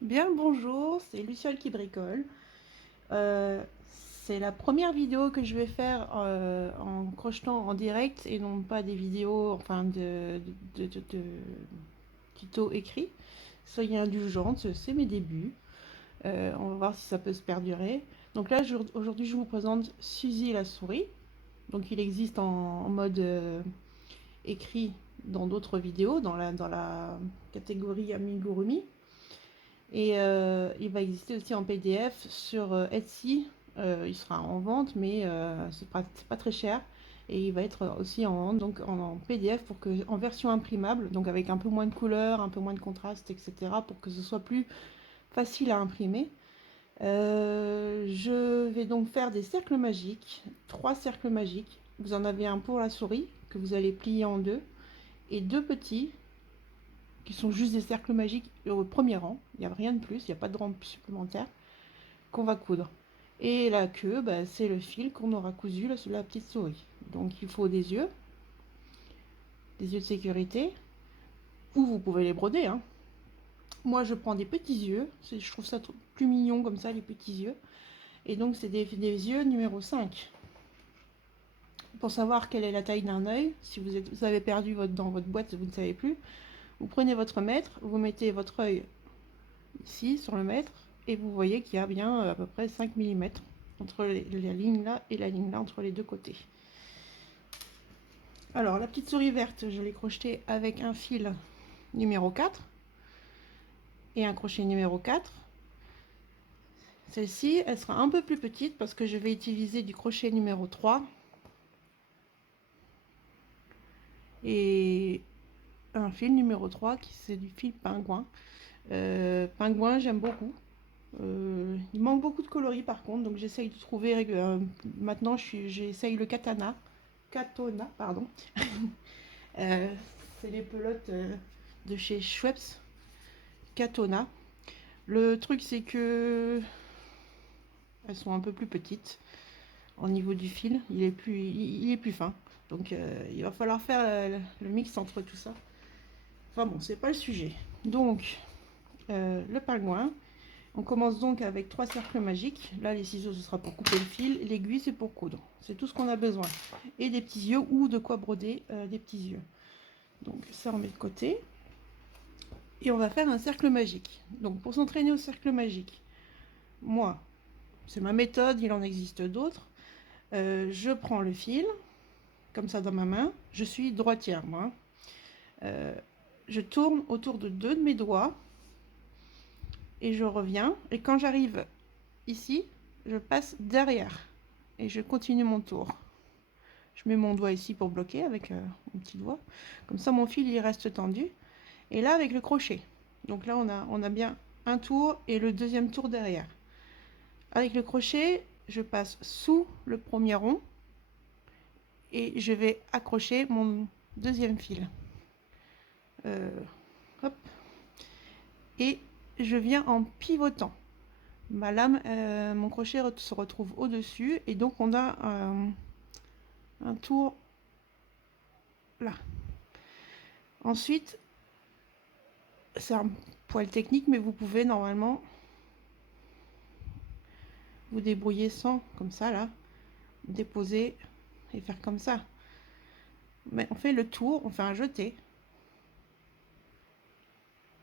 Bien le bonjour, c'est Luciole qui bricole. Euh, c'est la première vidéo que je vais faire en crochetant en direct et non pas des vidéos, enfin de tutos écrits. Soyez indulgentes, c'est mes débuts. On va voir si ça peut se perdurer. Donc là, aujourd'hui, je vous présente Suzy la souris. Donc il existe en mode écrit dans d'autres vidéos, dans la catégorie amigurumi. Et il va exister aussi en PDF sur Etsy. Il sera en vente, mais c'est pas très cher. Et il va être aussi en vente donc en PDF en version imprimable, donc avec un peu moins de couleurs, un peu moins de contraste, etc. pour que ce soit plus facile à imprimer. Je vais donc faire des cercles magiques, 3 cercles magiques. Vous en avez un pour la souris que vous allez plier en deux et deux petits qui sont juste des cercles magiques au premier rang. Il n'y a rien de plus, il n'y a pas de rang supplémentaire qu'on va coudre. Et la queue, bah, c'est le fil qu'on aura cousu sur la petite souris. Donc il faut des yeux de sécurité, ou vous pouvez les broder. Hein. Moi je prends des petits yeux, je trouve ça plus mignon comme ça, les petits yeux. Et donc c'est des yeux numéro 5. Pour savoir quelle est la taille d'un œil, si vous avez perdu dans votre boîte, vous ne savez plus, vous prenez votre mètre, vous mettez votre œil ici sur le mètre, et vous voyez qu'il y a bien à peu près 5 mm entre la ligne là et la ligne là, entre les deux côtés. Alors la petite souris verte, je l'ai crochetée avec un fil numéro 4 et un crochet numéro 4. Celle-ci, elle sera un peu plus petite parce que je vais utiliser du crochet numéro 3 et un fil numéro 3 qui c'est du fil pingouin. Pingouin, j'aime beaucoup. Il manque beaucoup de coloris par contre, donc j'essaye de trouver. Maintenant, j'essaye le Katona, pardon. Euh, c'est les pelotes de chez Schweppes, Katona. Le truc, c'est que elles sont un peu plus petites au niveau du fil. Il est plus fin. Donc, il va falloir faire le mix entre tout ça. Enfin bon, c'est pas le sujet. Donc, le pingouin. On commence donc avec 3 cercles magiques. Là, les ciseaux, ce sera pour couper le fil. L'aiguille, c'est pour coudre. C'est tout ce qu'on a besoin. Et des petits yeux ou de quoi broder des petits yeux. Donc, ça, on met de côté. Et on va faire un cercle magique. Donc, pour s'entraîner au cercle magique, moi, c'est ma méthode, il en existe d'autres. Je prends le fil, comme ça dans ma main. Je suis droitière, moi. Euh, je tourne autour de 2 de mes doigts et je reviens. Et quand j'arrive ici, je passe derrière et je continue mon tour. Je mets mon doigt ici pour bloquer avec mon petit doigt. Comme ça, mon fil, il reste tendu. Et là, avec le crochet. Donc là, on a bien un tour et le deuxième tour derrière. Avec le crochet, je passe sous le premier rond et je vais accrocher mon deuxième fil. Hop. Et je viens en pivotant. Ma lame, mon crochet se retrouve au-dessus et donc on a un tour là. Ensuite, c'est un poil technique, mais vous pouvez normalement vous débrouiller sans, comme ça là, déposer et faire comme ça. Mais on fait le tour, on fait un jeté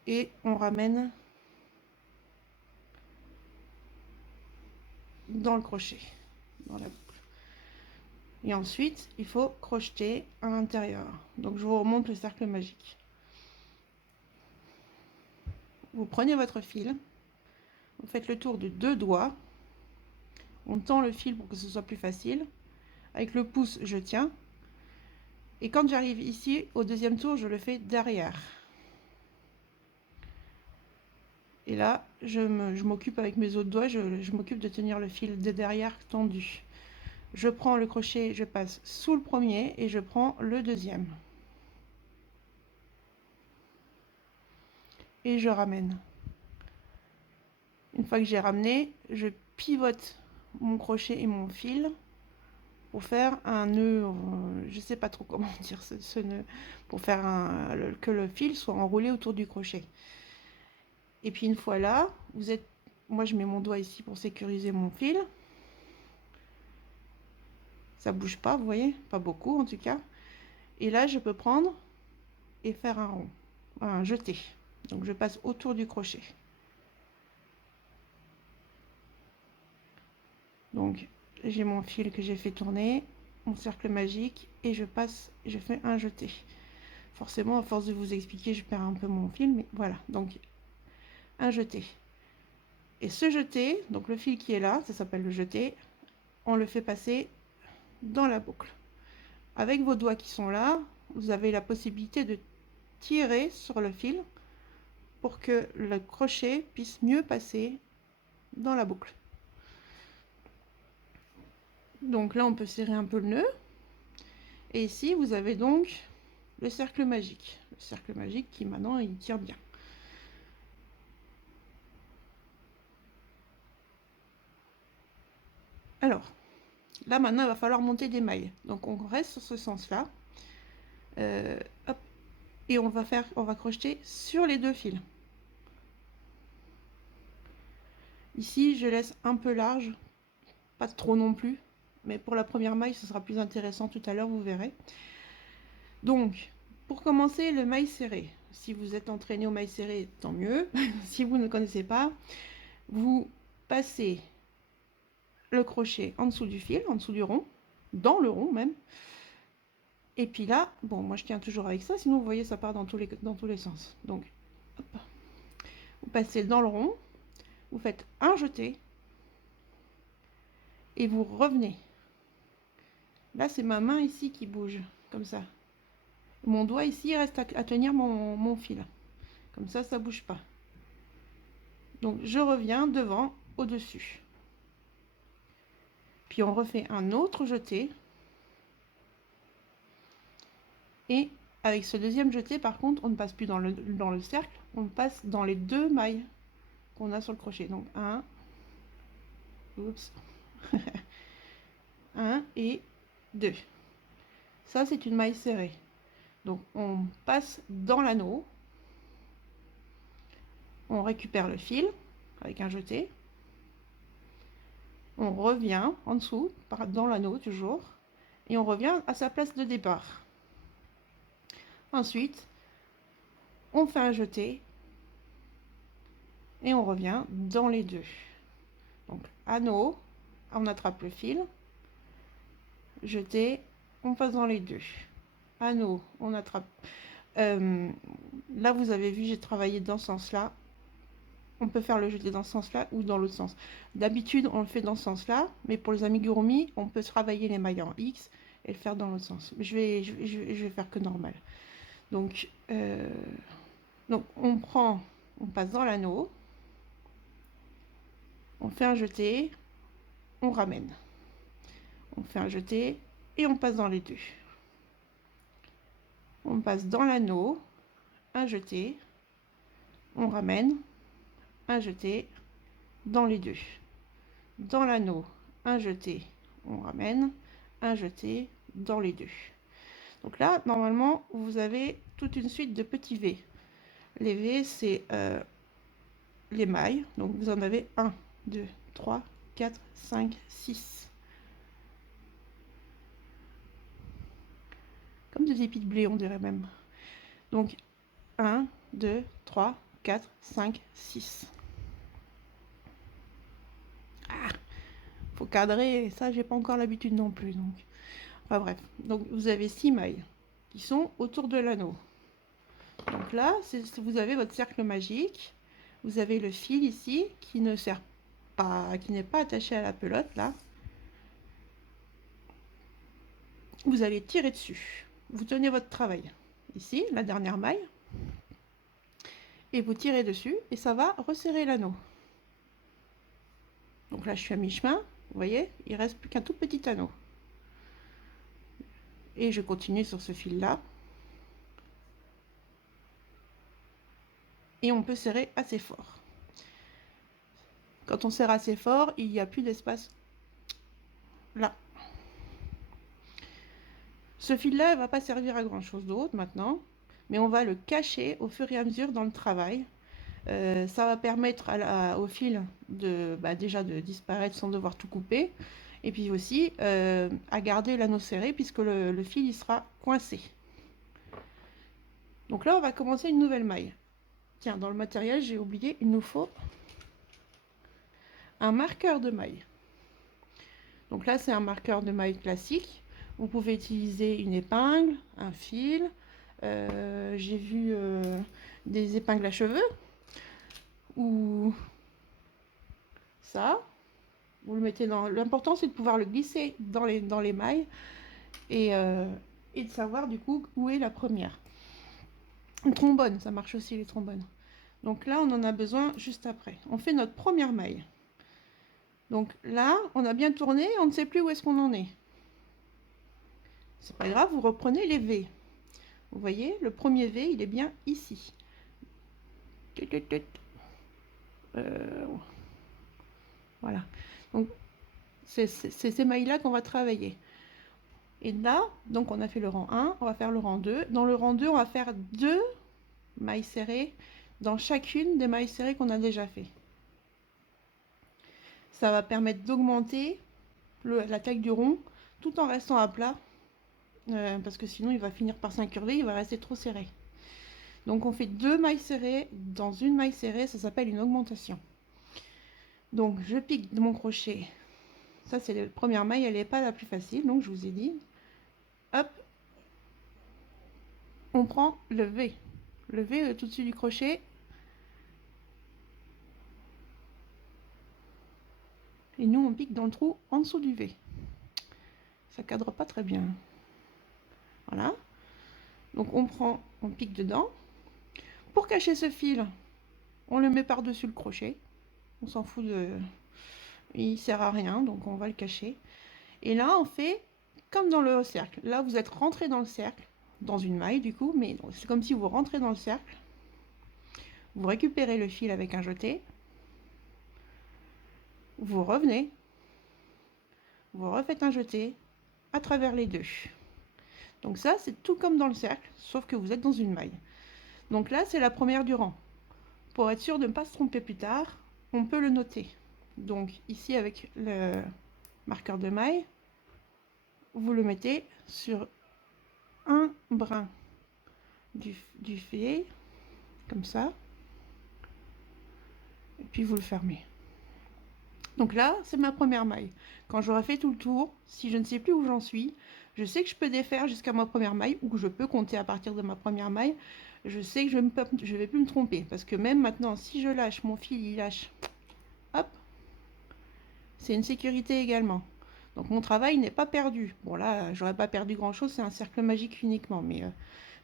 et on ramène dans le crochet, dans la boucle. Et ensuite, il faut crocheter à l'intérieur. Donc je vous remonte le cercle magique. Vous prenez votre fil, vous faites le tour de 2 doigts, on tend le fil pour que ce soit plus facile. Avec le pouce, je tiens. Et quand j'arrive ici, au deuxième tour, je le fais derrière. Et là, je m'occupe avec mes autres doigts, je m'occupe de tenir le fil de derrière tendu. Je prends le crochet, je passe sous le premier et je prends le deuxième. Et je ramène. Une fois que j'ai ramené, je pivote mon crochet et mon fil pour faire un nœud, je ne sais pas trop comment dire ce, nœud, pour faire que le fil soit enroulé autour du crochet. Et puis une fois là, moi je mets mon doigt ici pour sécuriser mon fil. Ça bouge pas, vous voyez, pas beaucoup en tout cas. Et là, je peux prendre et faire un rond, un jeté. Donc je passe autour du crochet. Donc j'ai mon fil que j'ai fait tourner, mon cercle magique, et je passe, je fais un jeté. Forcément, à force de vous expliquer, je perds un peu mon fil, mais voilà. Donc un jeté. Et ce jeté, donc le fil qui est là, ça s'appelle le jeté, on le fait passer dans la boucle. Avec vos doigts qui sont là, vous avez la possibilité de tirer sur le fil pour que le crochet puisse mieux passer dans la boucle. Donc là, on peut serrer un peu le nœud. Et ici, vous avez donc le cercle magique. Le cercle magique qui maintenant, il tire bien. Alors, là maintenant, il va falloir monter des mailles. Donc on reste sur ce sens-là. Hop. Et on va crocheter sur les deux fils. Ici, je laisse un peu large, pas trop non plus. Mais pour la première maille, ce sera plus intéressant tout à l'heure, vous verrez. Donc, pour commencer, le maille serré. Si vous êtes entraîné au maille serré, tant mieux. Si vous ne connaissez pas, vous passez le crochet en dessous du fil, en dessous du rond, dans le rond même. Et puis là, bon, moi je tiens toujours avec ça, sinon vous voyez, ça part dans tous les sens. Donc, hop. Vous passez dans le rond, vous faites un jeté, et vous revenez. Là, c'est ma main ici qui bouge, comme ça. Mon doigt ici reste à tenir mon fil. Comme ça ne bouge pas. Donc, je reviens devant, au-dessus. Puis, on refait un autre jeté. Et avec ce deuxième jeté, par contre, on ne passe plus dans le cercle, on passe dans les deux mailles qu'on a sur le crochet. Donc, un, oups, un et deux. Ça, c'est une maille serrée. Donc, on passe dans l'anneau. On récupère le fil avec un jeté. On revient en dessous, dans l'anneau toujours. Et on revient à sa place de départ. Ensuite, on fait un jeté. Et on revient dans les deux. Donc, anneau, on attrape le fil. Jeté, on passe dans les deux. Anneau, on attrape. Là, vous avez vu, j'ai travaillé dans ce sens-là. On peut faire le jeté dans ce sens-là ou dans l'autre sens. D'habitude, on le fait dans ce sens-là, mais pour les amigurumi, on peut travailler les mailles en X et le faire dans l'autre sens. Je vais faire que normal. Donc, on passe dans l'anneau, on fait un jeté, on ramène. On fait un jeté et on passe dans les deux. On passe dans l'anneau, un jeté, on ramène, un jeté, dans les deux. Dans l'anneau, un jeté, on ramène, un jeté, dans les deux. Donc là, normalement, vous avez toute une suite de petits V. Les V, c'est les mailles. Donc vous en avez 1, 2, 3, 4, 5, 6. Comme des épis de blé, on dirait même. Donc 1, 2, 3, 4, 5, 6. Ah, faut cadrer, ça j'ai pas encore l'habitude non plus. Donc. Enfin bref, donc vous avez 6 mailles qui sont autour de l'anneau. Donc là, vous avez votre cercle magique. Vous avez le fil ici qui ne sert pas, qui n'est pas attaché à la pelote là. Vous allez tirer dessus. Vous tenez votre travail. Ici, la dernière maille. Et vous tirez dessus et ça va resserrer l'anneau. Donc là, je suis à mi-chemin. Vous voyez, il reste plus qu'un tout petit anneau. Et je continue sur ce fil-là. Et on peut serrer assez fort. Quand on serre assez fort, il n'y a plus d'espace là. Ce fil-là ne va pas servir à grand-chose d'autre maintenant, mais on va le cacher au fur et à mesure dans le travail Ça va permettre au fil déjà de disparaître sans devoir tout couper. Et puis aussi à garder l'anneau serré puisque le fil il sera coincé. Donc là, on va commencer une nouvelle maille. Tiens, dans le matériel, j'ai oublié, il nous faut un marqueur de maille. Donc là, c'est un marqueur de maille classique. Vous pouvez utiliser une épingle, un fil. J'ai vu des épingles à cheveux. Ou ça. Vous le mettez dans... L'important, c'est de pouvoir le glisser dans les mailles et de savoir du coup où est la première. Une trombone, ça marche aussi les trombones. Donc là, on en a besoin juste après. On fait notre première maille. Donc là, on a bien tourné, on ne sait plus où est-ce qu'on en est. C'est pas grave, vous reprenez les V. Vous voyez, le premier V, il est bien ici. Voilà. Donc, c'est ces mailles-là qu'on va travailler. Et là, donc on a fait le rang 1, on va faire le rang 2. Dans le rang 2, on va faire 2 mailles serrées dans chacune des mailles serrées qu'on a déjà fait. Ça va permettre d'augmenter la taille du rond tout en restant à plat. Parce que sinon il va finir par s'incurver, il va rester trop serré. Donc on fait 2 mailles serrées dans une maille serrée, ça s'appelle une augmentation. Donc je pique de mon crochet. Ça c'est la première maille, elle n'est pas la plus facile, donc je vous ai dit. Hop, on prend le V. Le V tout dessus du crochet. Et nous on pique dans le trou en dessous du V. Ça cadre pas très bien. Voilà. Donc on pique dedans. Pour cacher ce fil, on le met par-dessus le crochet. On s'en fout de... Il sert à rien, donc on va le cacher. Et là, on fait comme dans le cercle. Là, vous êtes rentré dans le cercle, dans une maille du coup, mais c'est comme si vous rentrez dans le cercle. Vous récupérez le fil avec un jeté. Vous revenez. Vous refaites un jeté à travers les deux. Donc ça, c'est tout comme dans le cercle, sauf que vous êtes dans une maille. Donc là, c'est la première du rang. Pour être sûr de ne pas se tromper plus tard, on peut le noter. Donc ici, avec le marqueur de maille, vous le mettez sur un brin du fil, comme ça, et puis vous le fermez. Donc là, c'est ma première maille. Quand j'aurai fait tout le tour, si je ne sais plus où j'en suis, je sais que je peux défaire jusqu'à ma première maille, ou que je peux compter à partir de ma première maille. Je sais que je ne vais plus me tromper, parce que même maintenant, si je lâche, mon fil, il lâche, hop, c'est une sécurité également. Donc mon travail n'est pas perdu. Bon là, j'aurais pas perdu grand-chose, c'est un cercle magique uniquement, mais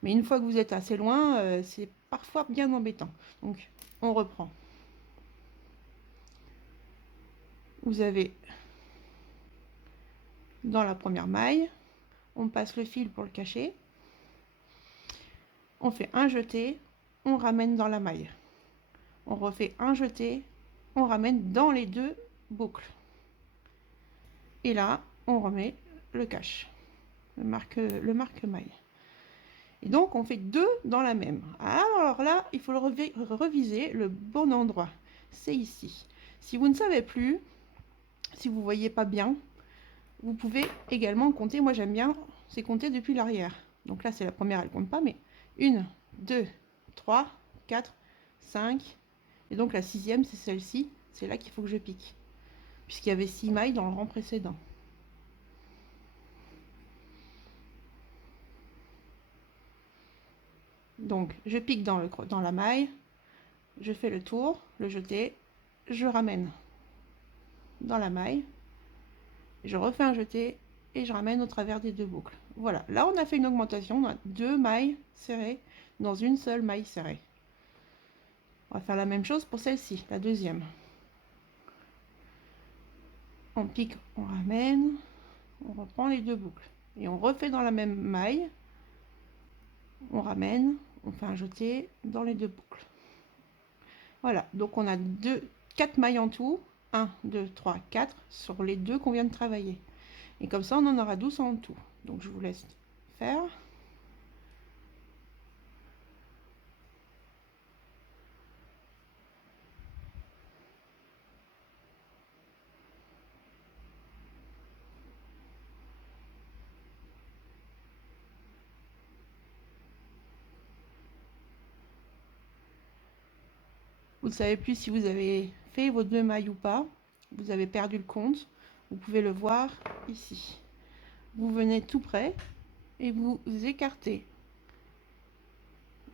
une fois que vous êtes assez loin, c'est parfois bien embêtant. Donc on reprend. Vous avez dans la première maille, on passe le fil pour le cacher, on fait un jeté, on ramène dans la maille, on refait un jeté, on ramène dans les deux boucles, et là on remet le cache, le marque maille. Et donc on fait 2 dans la même. Alors là, il faut reviser le bon endroit. C'est ici. Si vous ne savez plus, si vous ne voyez pas bien, vous pouvez également compter. Moi j'aime bien, c'est compter depuis l'arrière. Donc là c'est la première, elle ne compte pas, mais 1, 2, 3, 4, 5. Et donc la 6e, c'est celle-ci. C'est là qu'il faut que je pique. Puisqu'il y avait 6 mailles dans le rang précédent. Donc je pique dans la maille, je fais le tour, le jeté, je ramène dans la maille, je refais un jeté et je ramène au travers des deux boucles. Voilà, là on a fait une augmentation, on a 2 mailles serrées dans une seule maille serrée. On va faire la même chose pour celle-ci, la deuxième. On pique, on ramène, on reprend les deux boucles et on refait dans la même maille, on ramène, on fait un jeté dans les deux boucles. Voilà, donc on a 4 mailles en tout, 1, 2, 3, 4 sur les deux qu'on vient de travailler. Et comme ça, on en aura 12 en tout. Donc je vous laisse faire. Vous ne savez plus si vous avez fait vos 2 mailles ou pas. Vous avez perdu le compte. Vous pouvez le voir ici. Vous venez tout près et vous écartez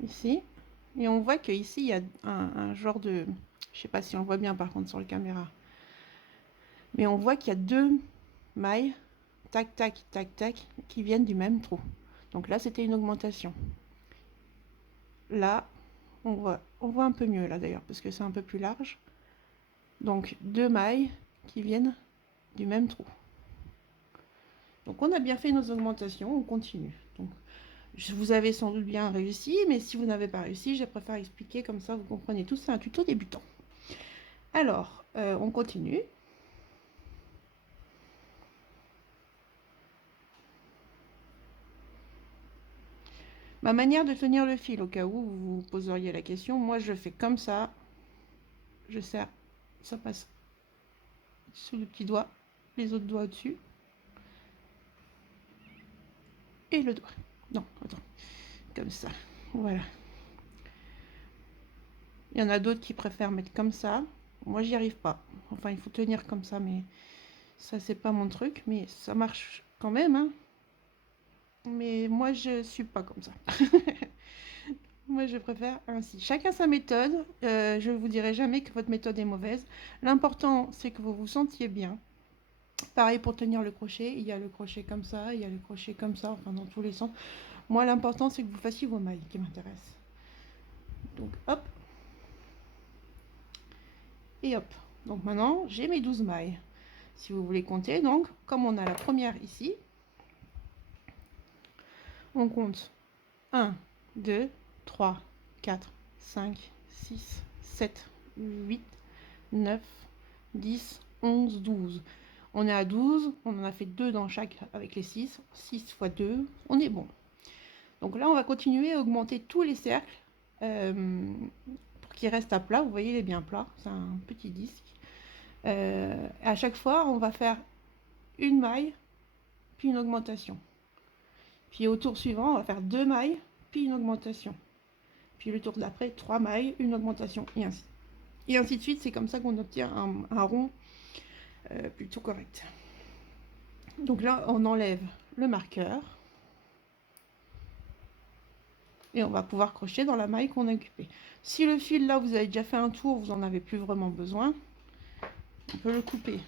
ici. Et on voit que ici il y a un genre de... Je sais pas si on le voit bien par contre sur la caméra. Mais on voit qu'il y a 2 mailles, tac, tac, tac, tac, qui viennent du même trou. Donc là, c'était une augmentation. Là, on voit un peu mieux là d'ailleurs, parce que c'est un peu plus large. Donc 2 mailles qui viennent du même trou. Donc on a bien fait nos augmentations, on continue. Donc vous avez sans doute bien réussi, mais si vous n'avez pas réussi, je préfère expliquer comme ça, vous comprenez tout. C'est un tuto débutant. Alors, on continue. Ma manière de tenir le fil, au cas où vous vous poseriez la question, moi je fais comme ça. Je serre, ça passe sous le petit doigt, les autres doigts au-dessus. Et le doigt. Non, attends. Comme ça. Voilà. Il y en a d'autres qui préfèrent mettre comme ça. Moi, j'y arrive pas. Enfin, il faut tenir comme ça, mais ça, c'est pas mon truc. Mais ça marche quand même, hein. Mais moi, je suis pas comme ça. Moi, je préfère ainsi. Chacun sa méthode. Je ne vous dirai jamais que votre méthode est mauvaise. L'important, c'est que vous vous sentiez bien. Pareil pour tenir le crochet. Il y a le crochet comme ça, il y a le crochet comme ça, enfin dans tous les sens. Moi, l'important, c'est que vous fassiez vos mailles qui m'intéressent. Donc, hop. Et hop. Donc maintenant, j'ai mes 12 mailles. Si vous voulez compter, donc, comme on a la première ici, on compte 1, 2, 3, 4, 5, 6, 7, 8, 9, 10, 11, 12. On est à 12, on en a fait 2 dans chaque avec les 6. 6 fois 2, on est bon. Donc là, on va continuer à augmenter tous les cercles pour qu'il reste à plat. Vous voyez, il est bien plat, c'est un petit disque. À chaque fois, on va faire une maille, puis une augmentation. Puis au tour suivant, on va faire 2 mailles, puis une augmentation. Puis le tour d'après, 3 mailles, une augmentation, et ainsi. Et ainsi de suite, c'est comme ça qu'on obtient un rond plutôt correct. Donc là, on enlève le marqueur. Et on va pouvoir crocheter dans la maille qu'on a occupée. Si le fil, là, vous avez déjà fait un tour, vous n'en avez plus vraiment besoin, on peut le couper.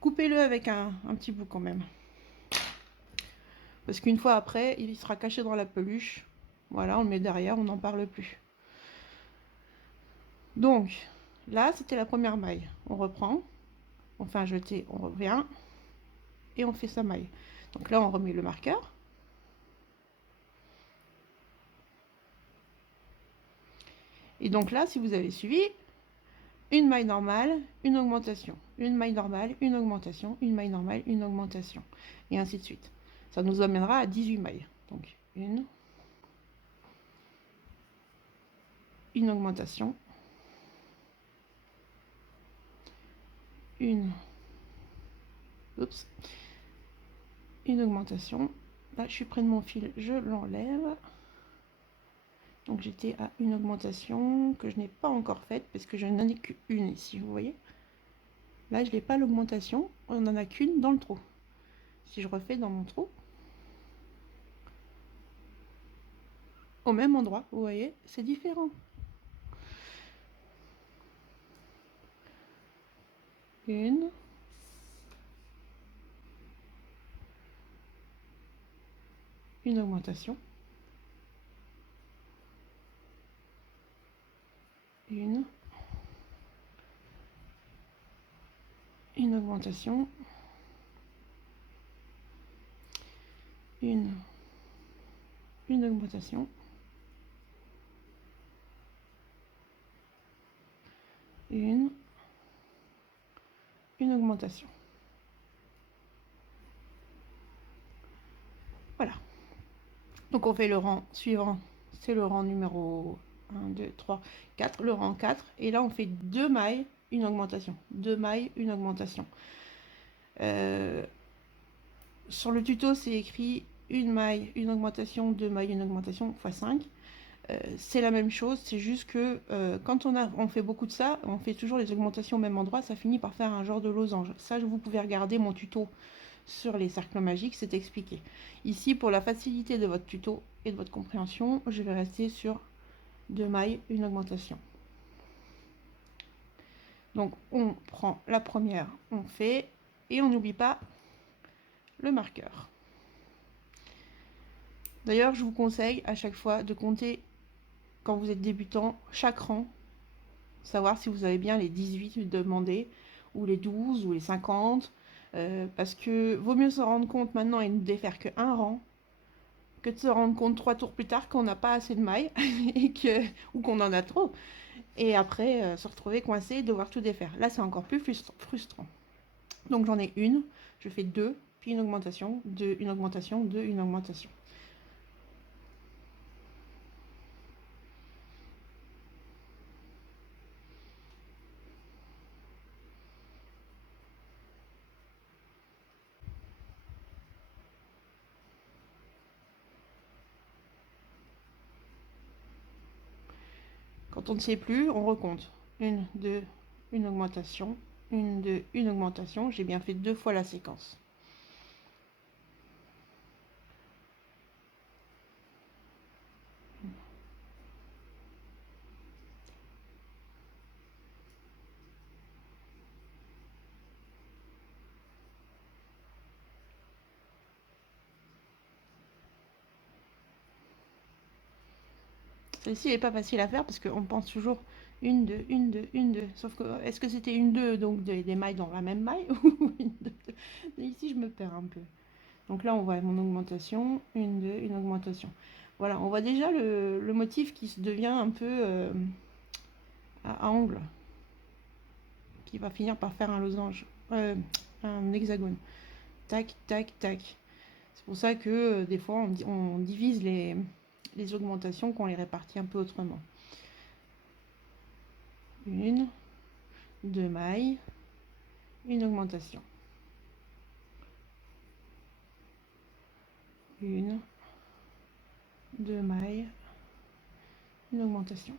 Coupez-le avec un petit bout quand même. Parce qu'une fois après, il sera caché dans la peluche. Voilà, on le met derrière, on n'en parle plus. Donc, là, c'était la première maille. On reprend, on fait un jeté, on revient, et on fait sa maille. Donc là, on remet le marqueur. Et donc là, si vous avez suivi, une maille normale, une augmentation, une maille normale, une augmentation, une maille normale, une augmentation, et ainsi de suite. Ça nous amènera à 18 mailles. Donc une augmentation, une augmentation. Là, je suis près de mon fil, je l'enlève. Donc j'étais à une augmentation que je n'ai pas encore faite parce que je n'en ai qu'une ici, vous voyez. Là, je n'ai pas l'augmentation, on n'en a qu'une dans le trou. Si je refais dans mon trou, au même endroit, vous voyez, c'est différent. Une augmentation, une augmentation, une augmentation, une augmentation. Voilà. Donc on fait le rang suivant, c'est le rang numéro 1, 2, 3, 4, le rang 4. Et là on fait 2 mailles, une augmentation. 2 mailles, une augmentation. Sur le tuto c'est écrit une maille, une augmentation, 2 mailles, une augmentation, x 5. C'est la même chose, c'est juste que quand on fait beaucoup de ça, on fait toujours les augmentations au même endroit, ça finit par faire un genre de losange. Ça, vous pouvez regarder mon tuto sur les cercles magiques, c'est expliqué. Ici, pour la facilité de votre tuto et de votre compréhension, je vais rester sur 2 mailles, une augmentation. Donc on prend la première, on fait, et on n'oublie pas le marqueur. D'ailleurs, je vous conseille à chaque fois de compter, quand vous êtes débutant, chaque rang, savoir si vous avez bien les 18 demandés, ou les 12, ou les 50, parce que vaut mieux se rendre compte maintenant et ne défaire qu'un rang, que de se rendre compte 3 tours plus tard qu'on n'a pas assez de mailles, ou qu'on en a trop, et après se retrouver coincé et devoir tout défaire. Là, c'est encore plus frustrant. Donc j'en ai une, je fais 2, puis une augmentation, 2, une augmentation, 2, une augmentation. Quand on ne sait plus, on recompte. 1, 2, une augmentation, 1, 2, une augmentation. J'ai bien fait 2 fois la séquence. Celle-ci n'est pas facile à faire parce qu'on pense toujours une, deux, une, deux, une, deux. Sauf que, est-ce que c'était une, deux, donc des mailles dans la même maille ou une, deux, deux. Ici, je me perds un peu. Donc là, on voit mon augmentation, une, deux, une augmentation. Voilà, on voit déjà le motif qui se devient un peu à angle, qui va finir par faire un losange, un hexagone. Tac, tac, tac. C'est pour ça que des fois, on divise les augmentations, qu'on les répartit un peu autrement. Une, deux mailles, une augmentation. Une, deux mailles, une augmentation.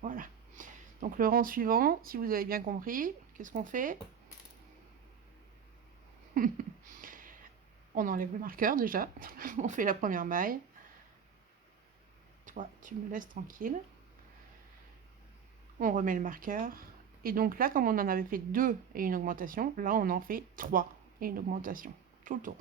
Voilà. Donc le rang suivant, si vous avez bien compris, qu'est-ce qu'on fait? On enlève le marqueur déjà. On fait la première maille. Toi, tu me laisses tranquille. On remet le marqueur. Et donc là, comme on en avait fait 2 et une augmentation, là on en fait 3 et une augmentation. Tout le tour.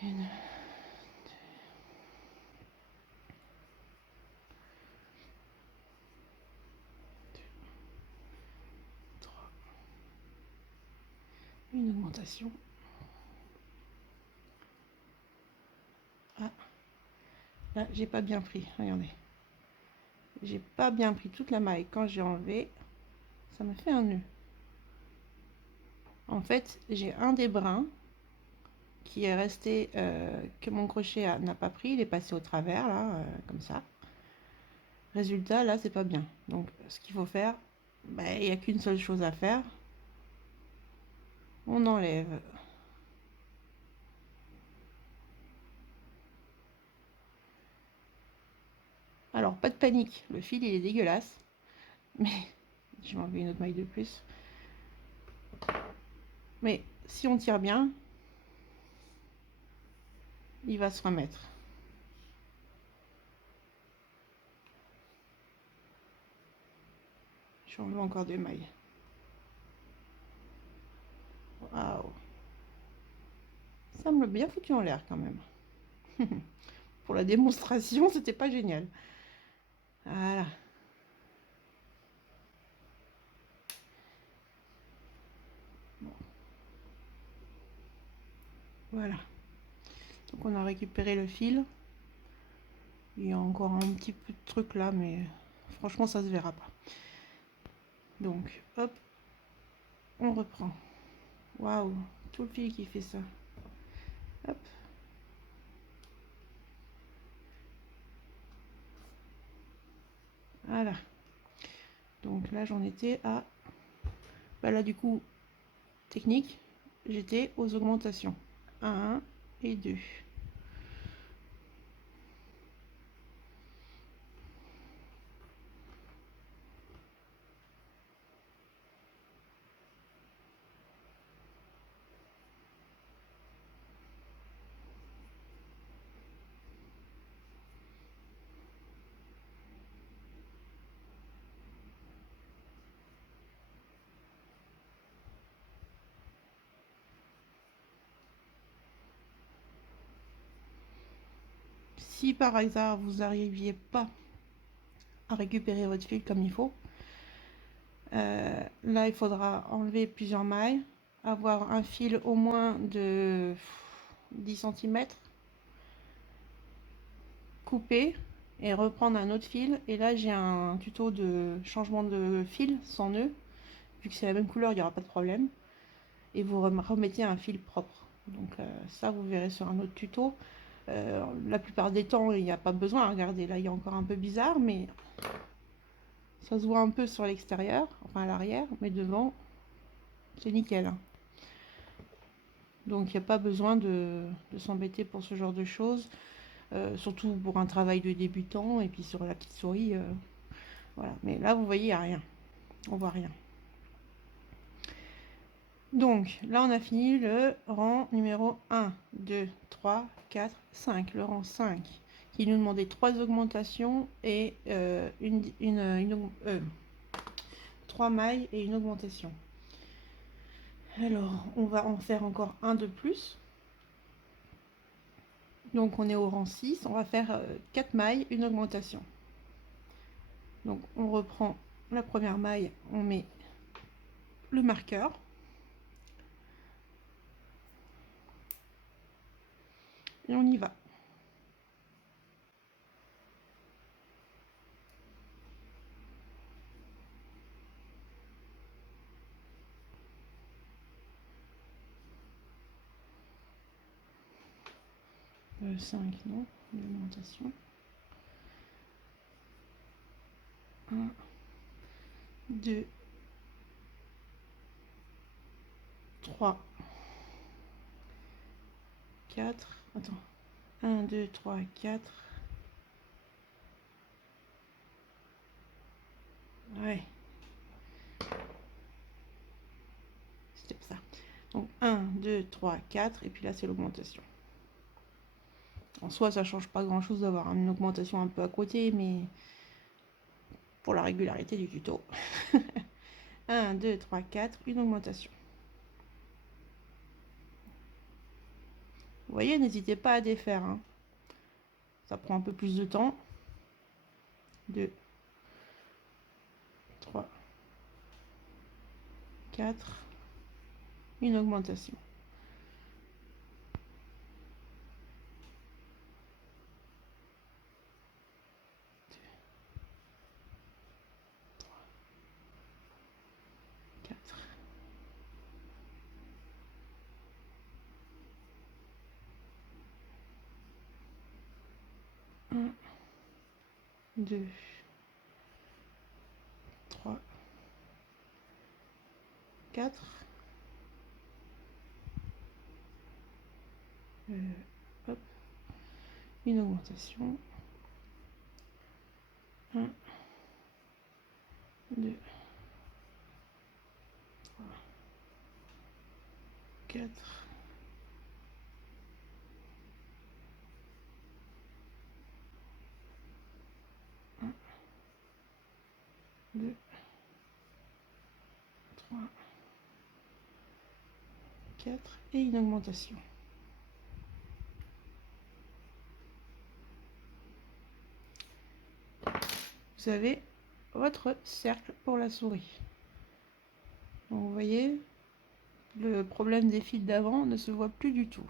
Une, 3, une augmentation. Ah, là, j'ai pas bien pris. Regardez. J'ai pas bien pris toute la maille. Quand j'ai enlevé, ça me fait un nœud. En fait, j'ai un des brins qui est resté, que mon crochet n'a pas pris. Il est passé au travers, là, comme ça. Résultat, là, c'est pas bien. Donc, ce qu'il faut faire, il n'y a qu'une seule chose à faire. On enlève. Alors, pas de panique. Le fil, il est dégueulasse. Mais, je vais enlever une autre maille de plus. Mais, si on tire bien, il va se remettre. Je vais enlever encore 2 mailles. Waouh! me l'a bien foutu en l'air quand même. Pour la démonstration, c'était pas génial. Voilà. Bon. Voilà. Donc on a récupéré le fil. Il y a encore un petit peu de truc là, mais franchement, ça se verra pas. Donc, hop, on reprend. Waouh, tout le fil qui fait ça. Hop. Voilà. Donc là, j'en étais à... Bah là, du coup, technique, j'étais aux augmentations. 1 et 2. Si par hasard, vous n'arriviez pas à récupérer votre fil comme il faut, là, il faudra enlever plusieurs mailles, avoir un fil au moins de 10 cm, couper et reprendre un autre fil. Et là, j'ai un tuto de changement de fil sans nœud. Vu que c'est la même couleur, il n'y aura pas de problème. Et vous remettez un fil propre. Donc ça, vous verrez sur un autre tuto. La plupart des temps, il n'y a pas besoin. Regardez, là, il est encore un peu bizarre, mais ça se voit un peu sur l'extérieur, enfin à l'arrière, mais devant, c'est nickel, hein. Donc il n'y a pas besoin de s'embêter pour ce genre de choses, surtout pour un travail de débutant. Et puis sur la petite souris, voilà. Mais là, vous voyez, il n'y a rien. On voit rien. Donc là, on a fini le rang numéro 1, 2, 3, 4, 5. Le rang 5, qui nous demandait 3 augmentations et 3 mailles et une augmentation. Alors, on va en faire encore un de plus. Donc, on est au rang 6. On va faire 4 mailles, une augmentation. Donc, on reprend la première maille, on met le marqueur. Et on y va. Le 5, non, l'augmentation. 1, 2, 3, 4. Attends. 1, 2, 3, 4. Ouais. C'était ça. Donc 1, 2, 3, 4. Et puis là, c'est l'augmentation. En soi, ça change pas grand chose d'avoir une augmentation un peu à côté, mais pour la régularité du tuto. 1, 2, 3, 4, une augmentation. Vous voyez, n'hésitez pas à défaire, hein. Ça prend un peu plus de temps. 2, 3, 4, une augmentation. 4. 1, 2, 3, 4. Hop, une augmentation. 1, 2, 3, 4. 1, 2, 3, 4 et une augmentation. vous avez votre cercle pour la souris. Donc vous voyez, le problème des fils d'avant ne se voit plus du tout.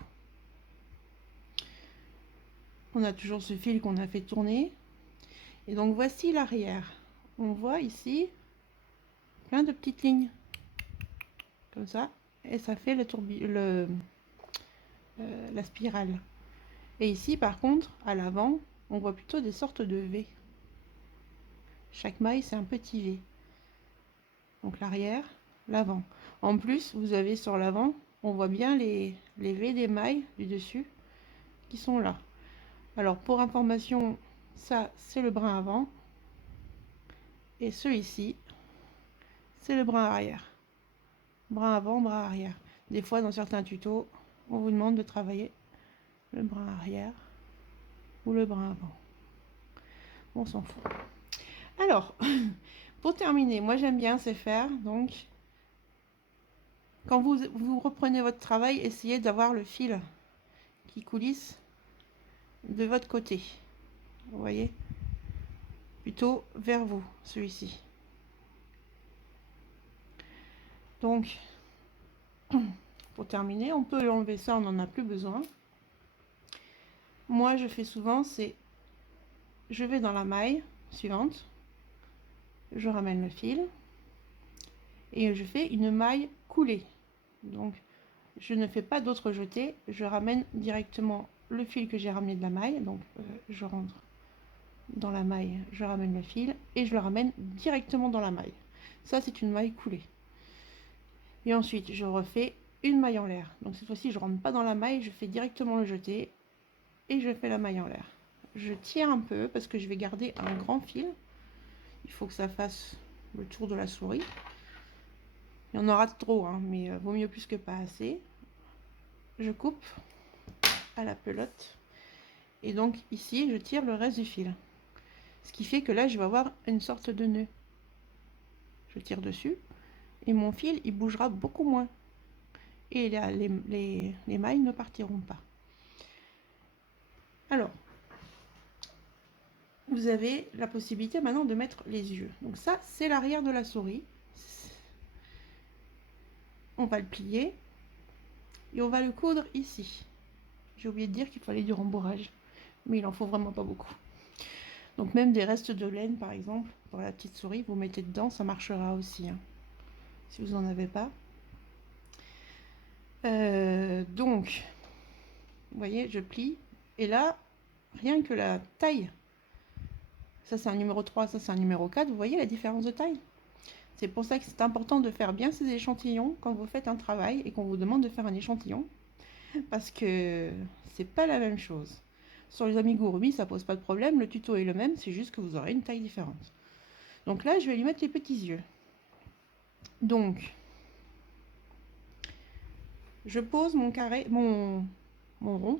On a toujours ce fil qu'on a fait tourner. Et donc voici l'arrière. On voit ici plein de petites lignes. Comme ça. Et ça fait la spirale. Et ici par contre, à l'avant, on voit plutôt des sortes de V. Chaque maille, c'est un petit V. Donc l'arrière, l'avant. En plus, vous avez sur l'avant, on voit bien les V des mailles du dessus qui sont là. Alors pour information, ça c'est le brin avant. Et celui-ci, c'est le brin arrière. Brin avant, brin arrière. Des fois, dans certains tutos, on vous demande de travailler le brin arrière ou le brin avant. On s'en fout. Alors, pour terminer, moi j'aime bien c'est faire, donc, quand vous reprenez votre travail, essayez d'avoir le fil qui coulisse de votre côté. Vous voyez? Plutôt vers vous, celui-ci. Donc, pour terminer, on peut enlever ça, on n'en a plus besoin. Moi, je fais souvent, c'est, je vais dans la maille suivante, je ramène le fil, et je fais une maille coulée. Donc, je ne fais pas d'autre jeté, je ramène directement le fil que j'ai ramené de la maille, donc je rentre dans la maille, je ramène le fil, et je le ramène directement dans la maille. Ça, c'est une maille coulée. Et ensuite, je refais une maille en l'air. Donc cette fois-ci, je rentre pas dans la maille, je fais directement le jeté et je fais la maille en l'air. Je tire un peu parce que je vais garder un grand fil. Il faut que ça fasse le tour de la souris. Il y en aura trop, hein, mais vaut mieux plus que pas assez. Je coupe à la pelote. Et donc ici, je tire le reste du fil. Ce qui fait que là, je vais avoir une sorte de nœud. Je tire dessus et mon fil, il bougera beaucoup moins. Et là, les mailles ne partiront pas. Alors, vous avez la possibilité maintenant de mettre les yeux. Donc ça, c'est l'arrière de la souris. On va le plier et on va le coudre ici. J'ai oublié de dire qu'il fallait du rembourrage, mais il en faut vraiment pas beaucoup. Donc même des restes de laine, par exemple, pour la petite souris, vous mettez dedans, ça marchera aussi, hein, si vous n'en avez pas. Donc, vous voyez, je plie. Et là, rien que la taille, ça c'est un numéro 3, ça c'est un numéro 4, vous voyez la différence de taille? C'est pour ça que c'est important de faire bien ces échantillons quand vous faites un travail et qu'on vous demande de faire un échantillon, parce que c'est pas la même chose. Sur les amigurumi, ça pose pas de problème, le tuto est le même, c'est juste que vous aurez une taille différente. Donc là, je vais lui mettre les petits yeux. Donc, je pose mon carré, mon rond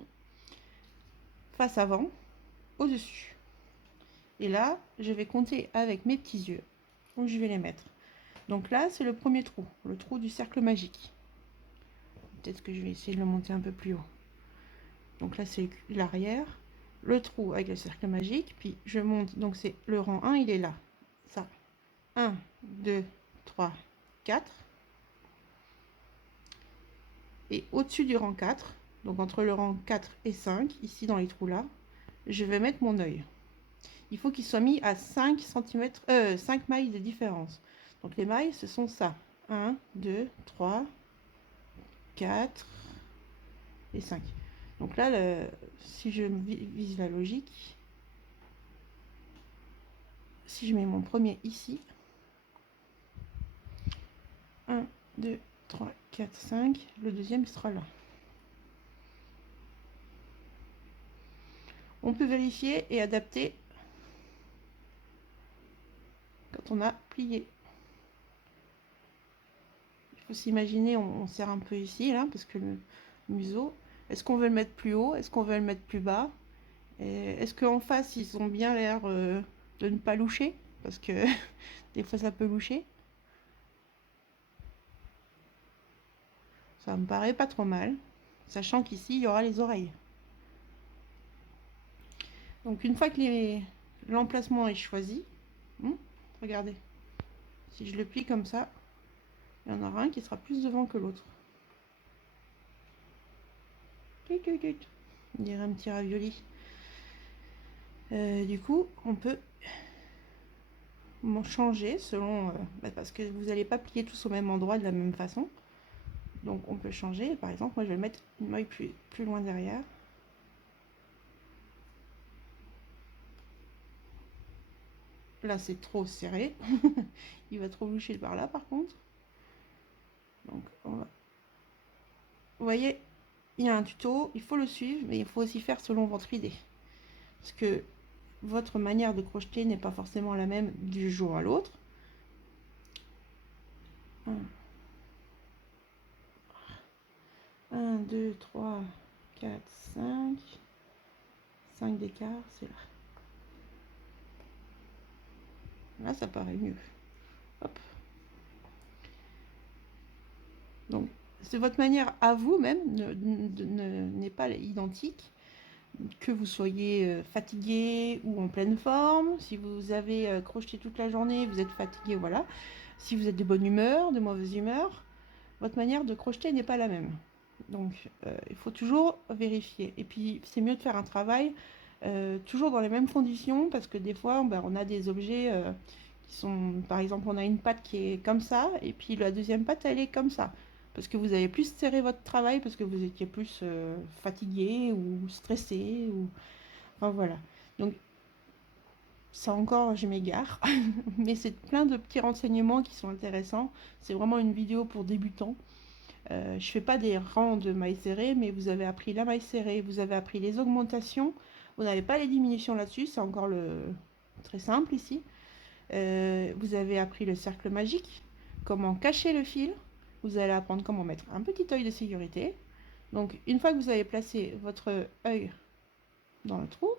face avant, au-dessus. Et là, je vais compter avec mes petits yeux. Donc, je vais les mettre. Donc là, c'est le premier trou, le trou du cercle magique. Peut-être que je vais essayer de le monter un peu plus haut. Donc là, c'est l'arrière, le trou avec le cercle magique, puis je monte. Donc c'est le rang 1, il est là. Ça. 1, 2, 3, 4. Et au-dessus du rang 4, donc entre le rang 4 et 5, ici dans les trous là, je vais mettre mon œil. Il faut qu'il soit mis à 5 mailles de différence. Donc les mailles, ce sont ça. 1, 2, 3, 4 et 5. Donc là, si je vise la logique, si je mets mon premier ici, 1, 2, 3, 4, 5, le deuxième sera là. On peut vérifier et adapter quand on a plié. Il faut s'imaginer, on serre un peu ici, là, parce que le museau, est-ce qu'on veut le mettre plus haut? Est-ce qu'on veut le mettre plus bas? Est-ce qu'en face, ils ont bien l'air de ne pas loucher? Parce que des fois, ça peut loucher. Ça me paraît pas trop mal, sachant qu'ici, il y aura les oreilles. Donc, une fois que l'emplacement est choisi, Hmm, regardez. Si je le plie comme ça, il y en aura un qui sera plus devant que l'autre. On dirait un petit ravioli. Du coup, on peut changer selon... parce que vous n'allez pas plier tous au même endroit de la même façon. Donc on peut changer. Par exemple, moi je vais mettre une maille plus loin derrière. Là c'est trop serré. Il va trop boucher par là par contre. Donc on va... Vous voyez, il y a un tuto, il faut le suivre, mais il faut aussi faire selon votre idée. Parce que votre manière de crocheter n'est pas forcément la même du jour à l'autre. 1, 2, 3, 4, 5. 5 d'écart, c'est là. Là, ça paraît mieux. Hop. Donc, c'est votre manière à vous-même n'est pas identique. Que vous soyez fatigué ou en pleine forme, si vous avez crocheté toute la journée, vous êtes fatigué, voilà. Si vous êtes de bonne humeur, de mauvaise humeur, votre manière de crocheter n'est pas la même. Donc, il faut toujours vérifier. Et puis, c'est mieux de faire un travail toujours dans les mêmes conditions, parce que des fois, on a des objets qui sont, par exemple, on a une patte qui est comme ça, et puis la deuxième patte, elle est comme ça. Parce que vous avez plus serré votre travail, parce que vous étiez plus fatigué ou stressé, ou... Enfin, voilà. Donc, ça encore, je m'égare. Mais c'est plein de petits renseignements qui sont intéressants. C'est vraiment une vidéo pour débutants. Je fais pas des rangs de mailles serrées, mais vous avez appris la maille serrée, vous avez appris les augmentations, vous n'avez pas les diminutions là-dessus, c'est encore le très simple ici. Vous avez appris le cercle magique, comment cacher le fil, vous allez apprendre comment mettre un petit œil de sécurité. Donc une fois que vous avez placé votre œil dans le trou,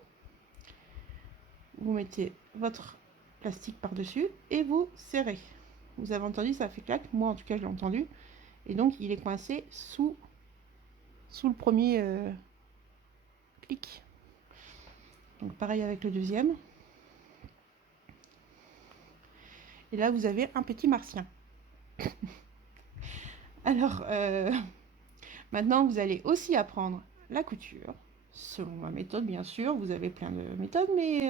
vous mettez votre plastique par-dessus et vous serrez. Vous avez entendu, ça fait clac, moi en tout cas je l'ai entendu. Et donc il est coincé sous le premier clic. Donc pareil avec le deuxième. Et là vous avez un petit martien. Alors maintenant vous allez aussi apprendre la couture. Selon ma méthode bien sûr, vous avez plein de méthodes, mais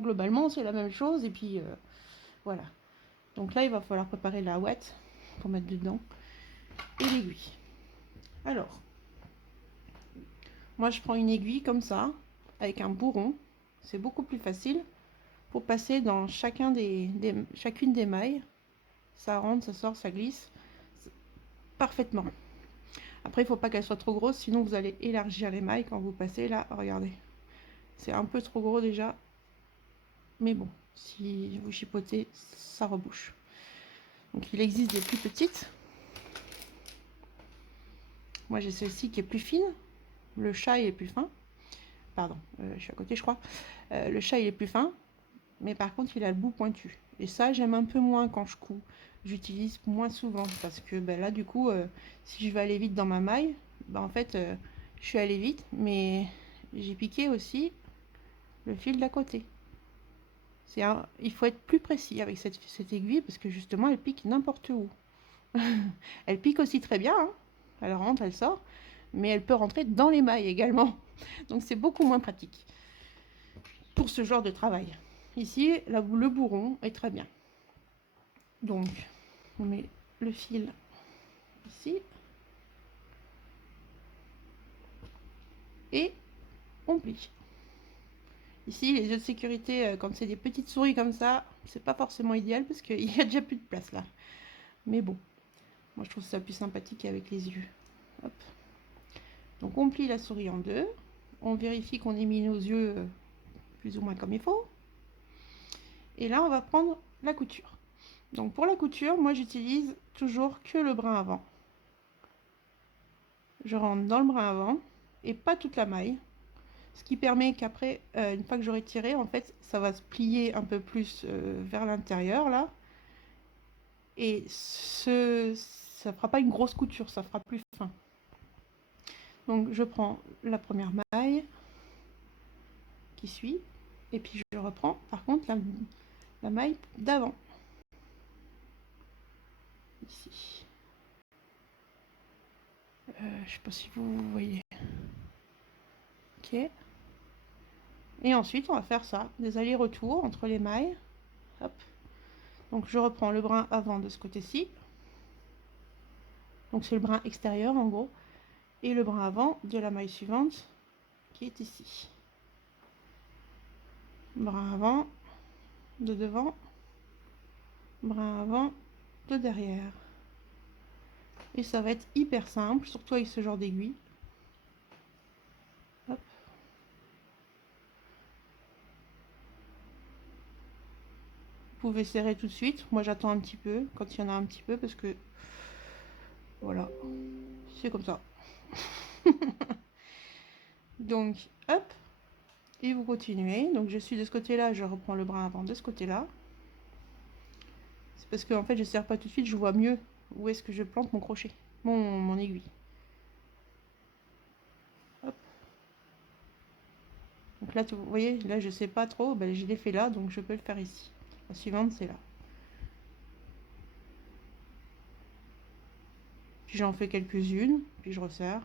globalement c'est la même chose. Et puis voilà. Donc là il va falloir préparer la ouate pour mettre dedans et l'aiguille. Alors, moi je prends une aiguille comme ça, avec un bourron. C'est beaucoup plus facile pour passer dans chacune des mailles. Ça rentre, ça sort, ça glisse parfaitement. Après, il ne faut pas qu'elle soit trop grosse, sinon vous allez élargir les mailles quand vous passez. Là, regardez. C'est un peu trop gros déjà. Mais bon, si vous chipotez, ça rebouche. Donc il existe des plus petites. Moi j'ai celle-ci qui est plus fine. Le chat il est plus fin. Pardon, je suis à côté je crois. Le chat il est plus fin. Mais par contre il a le bout pointu. Et ça j'aime un peu moins quand je couds. J'utilise moins souvent parce que là du coup si je veux aller vite dans ma maille, en fait je suis allée vite mais j'ai piqué aussi le fil d'à côté. Il faut être plus précis avec cette aiguille parce que justement elle pique n'importe où. Elle pique aussi très bien, hein. Elle rentre, elle sort, mais elle peut rentrer dans les mailles également. Donc c'est beaucoup moins pratique pour ce genre de travail. Ici, le bourron est très bien. Donc, on met le fil ici. Et on plie. Ici, les œufs de sécurité, quand c'est des petites souris comme ça, c'est pas forcément idéal parce qu'il n'y a déjà plus de place là. Mais bon, moi je trouve ça plus sympathique avec les yeux. Hop. Donc on plie la souris en deux. On vérifie qu'on ait mis nos yeux plus ou moins comme il faut. Et là, on va prendre la couture. Donc pour la couture, moi j'utilise toujours que le brin avant. Je rentre dans le brin avant et pas toute la maille. Ce qui permet qu'après, une fois que j'aurai tiré, en fait, ça va se plier un peu plus vers l'intérieur là. Et ça ne fera pas une grosse couture, ça fera plus fin. Donc je prends la première maille qui suit. Et puis je reprends par contre la maille d'avant. Ici. Je sais pas si vous voyez. Ok. Et ensuite, on va faire ça, des allers-retours entre les mailles. Hop. Donc, je reprends le brin avant de ce côté-ci. Donc, c'est le brin extérieur, en gros. Et le brin avant de la maille suivante, qui est ici. Brin avant, de devant. Brin avant, de derrière. Et ça va être hyper simple, surtout avec ce genre d'aiguille. Hop. Vous pouvez serrer tout de suite. Moi, j'attends un petit peu, quand il y en a un petit peu, parce que... Voilà. C'est comme ça. Donc, hop. Et vous continuez. Donc, je suis de ce côté-là, je reprends le brin avant de ce côté-là. C'est parce que, en fait, je ne serre pas tout de suite, je vois mieux où est-ce que je plante mon crochet, mon aiguille. Hop. Donc là, vous voyez, là, je sais pas trop, ben, je l'ai fait là, donc je peux le faire ici. La suivante, c'est là. Puis j'en fais quelques-unes, puis je resserre.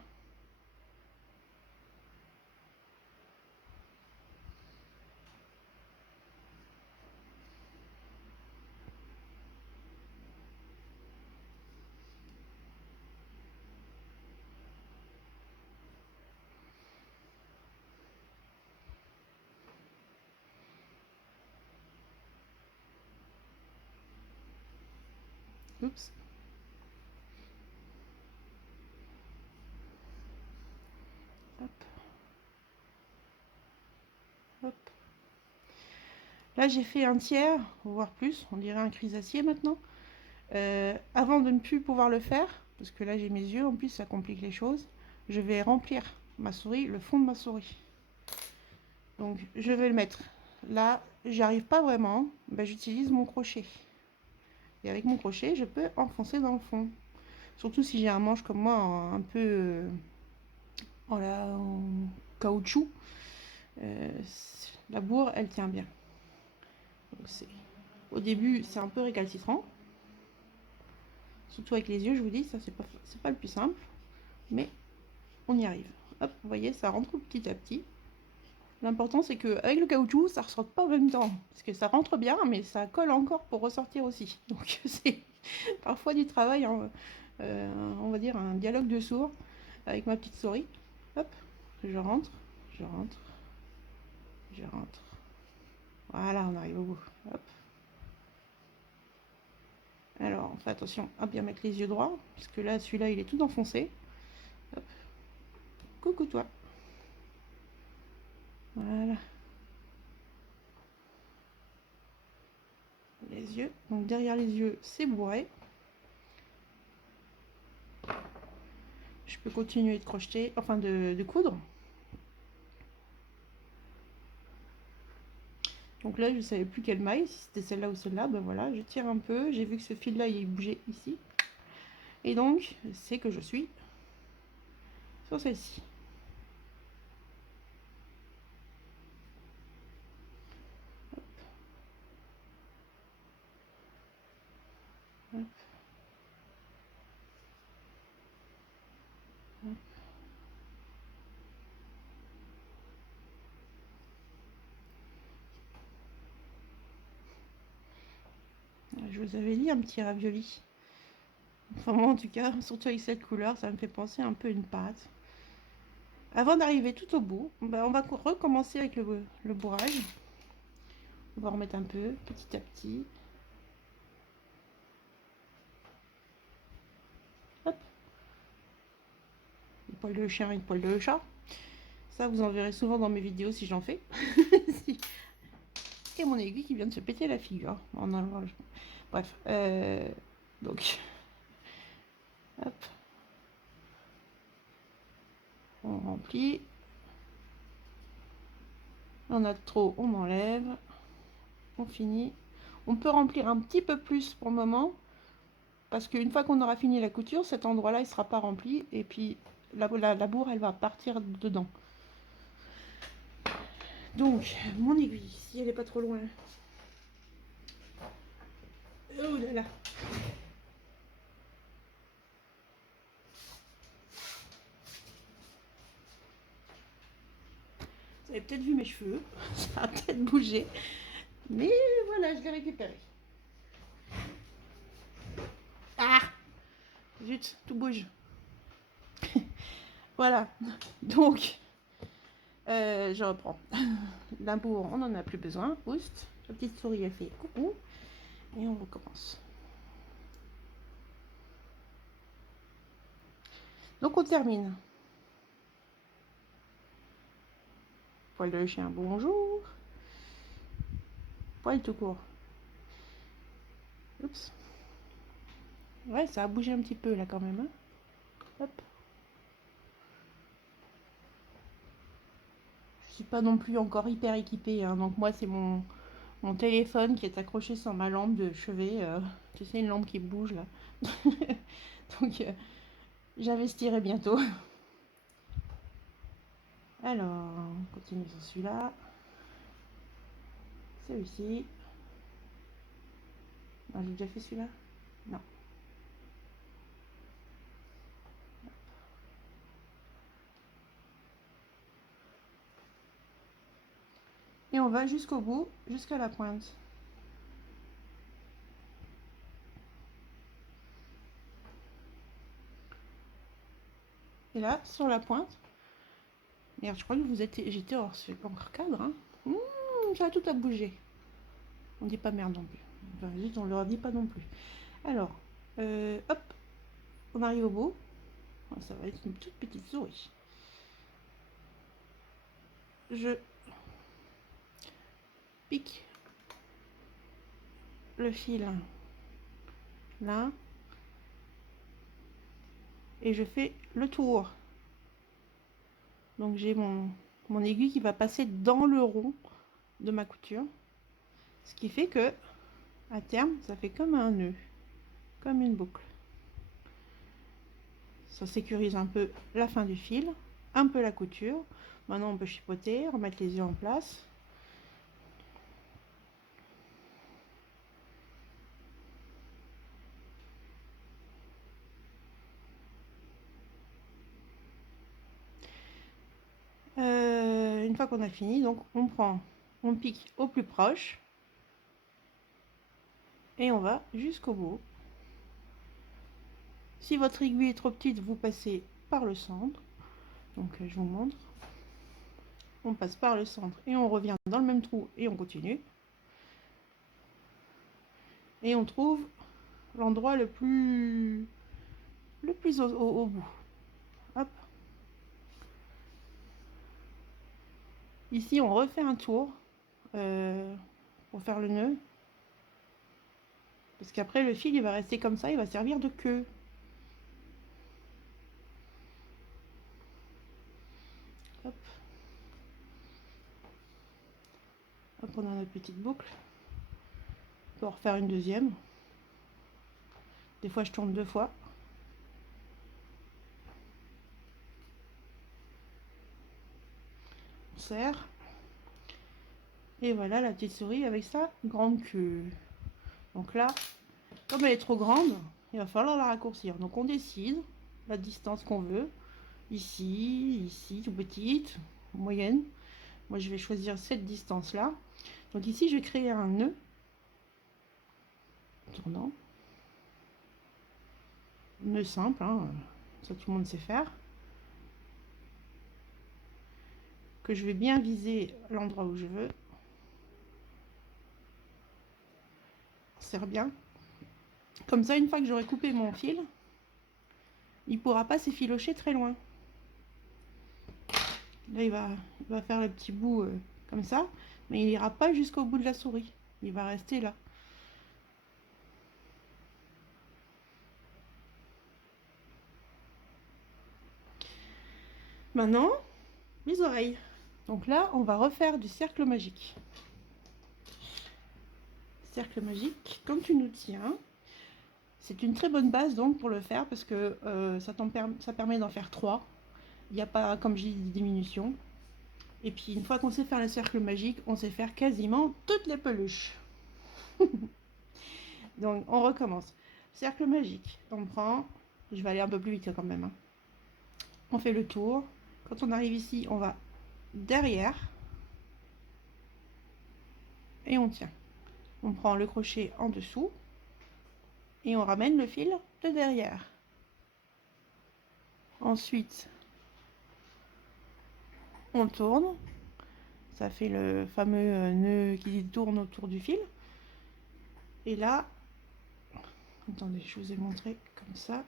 Oups. Hop. Hop. Là, j'ai fait un tiers, voire plus, on dirait un chrysacier maintenant. Avant de ne plus pouvoir le faire, parce que là j'ai mes yeux, en plus ça complique les choses, je vais remplir ma souris, le fond de ma souris. Donc je vais le mettre là, j'y arrive pas vraiment, ben, j'utilise mon crochet. Et avec mon crochet, je peux enfoncer dans le fond. Surtout si j'ai un manche comme moi, un peu en caoutchouc, euh, la bourre, elle tient bien. Donc, au début, c'est un peu récalcitrant. Surtout avec les yeux, je vous dis, ça c'est pas le plus simple. Mais on y arrive. Hop, vous voyez, ça rentre petit à petit. L'important, c'est qu'avec le caoutchouc, ça ne ressorte pas en même temps. Parce que ça rentre bien, mais ça colle encore pour ressortir aussi. Donc, c'est parfois du travail, on va dire, un dialogue de sourds avec ma petite souris. Hop, je rentre, je rentre, je rentre. Voilà, on arrive au bout. Hop. Alors, on fait attention à bien mettre les yeux droits, parce que là, celui-là, il est tout enfoncé. Hop. Coucou toi. Voilà. Les yeux. Donc derrière les yeux, c'est bourré. Je peux continuer de crocheter, enfin de coudre. Donc là, je ne savais plus quelle maille, si c'était celle-là ou celle-là. Ben voilà, je tire un peu. J'ai vu que ce fil-là, il bougeait ici. Et donc, c'est que je suis sur celle-ci. Hop. Hop. Je vous avais dit un petit ravioli. Enfin moi en tout cas, surtout avec cette couleur, ça me fait penser un peu à une pâte. Avant d'arriver tout au bout, ben on va recommencer avec le bourrage. On va remettre un peu, petit à petit. Hop. Une poil de chien, une poil de chat. Ça, vous en verrez souvent dans mes vidéos si j'en fais. Et mon aiguille qui vient de se péter la figure. Bref. Donc, hop. On remplit. On a trop, on enlève. On finit. On peut remplir un petit peu plus pour le moment. Parce qu'une fois qu'on aura fini la couture, cet endroit-là, il ne sera pas rempli. Et puis, la bourre, elle va partir dedans. Donc, mon aiguille, si elle n'est pas trop loin, Oh là là. Vous avez peut-être vu mes cheveux, ça a peut-être bougé. Mais voilà, je l'ai récupéré. Ah, zut, tout bouge. Voilà, donc, je reprends. L'impôt, on n'en a plus besoin. Oust, la petite souris, elle fait coucou. Et on recommence. Donc, on termine. Poil de chien, bonjour. Poil tout court. Oups. Ouais, ça a bougé un petit peu là quand même. Hein. Hop. Je suis pas non plus encore hyper équipée. Hein. Donc, moi, c'est mon téléphone qui est accroché sur ma lampe de chevet. Tu sais, une lampe qui bouge là. Donc, j'investirai bientôt. Alors, on continue sur celui-là. Celui-ci. Ah, j'ai déjà fait celui-là? Non. Et on va jusqu'au bout, jusqu'à la pointe. Et là, sur la pointe. Merde, je crois que j'étais hors cadre. Hein. Ça a tout à bouger. On dit pas merde non plus. Enfin, juste, on leur dit pas non plus. Alors, hop, on arrive au bout. Ça va être une toute petite souris. Je pique le fil là et je fais le tour. Donc j'ai mon aiguille qui va passer dans le rond de ma couture, ce qui fait que à terme ça fait comme un nœud, comme une boucle. Ça sécurise un peu la fin du fil, un peu la couture. Maintenant on peut chipoter, remettre les yeux en place. Une fois qu'on a fini, donc on pique au plus proche et on va jusqu'au bout. Si votre aiguille est trop petite, vous passez par le centre. Donc je vous montre. On passe par le centre et on revient dans le même trou et on continue. Et on trouve l'endroit le plus au bout. Hop. Ici, on refait un tour pour faire le nœud. Parce qu'après, le fil, il va rester comme ça, il va servir de queue. Hop. Hop, on a notre petite boucle. On peut en refaire une deuxième. Des fois, je tourne 2 fois. On serre. Et voilà la petite souris avec sa grande queue. Donc là, comme elle est trop grande, il va falloir la raccourcir. Donc on décide la distance qu'on veut. Ici, ici, tout petite, moyenne. Moi, je vais choisir cette distance-là. Donc ici, je vais créer un nœud. Tournant. Nœud simple, hein, ça tout le monde sait faire. Que je vais bien viser l'endroit où je veux. On serre bien. Comme ça, une fois que j'aurai coupé mon fil, il ne pourra pas s'effilocher très loin. Là, il va faire le petit bout comme ça, mais il n'ira pas jusqu'au bout de la souris. Il va rester là. Maintenant, les oreilles. Donc là, on va refaire du cercle magique. Cercle magique, comme tu nous tiens. C'est une très bonne base donc pour le faire parce que ça permet d'en faire 3. Il n'y a pas, comme j'ai dit, de diminution. Et puis une fois qu'on sait faire le cercle magique, on sait faire quasiment toutes les peluches. Donc, on recommence. Cercle magique. On prend, je vais aller un peu plus vite quand même, hein. On fait le tour. Quand on arrive ici, on va derrière et on tient. On prend le crochet en dessous et on ramène le fil de derrière. Ensuite, on tourne. Ça fait le fameux nœud qui tourne autour du fil. Et là, attendez, je vous ai montré comme ça.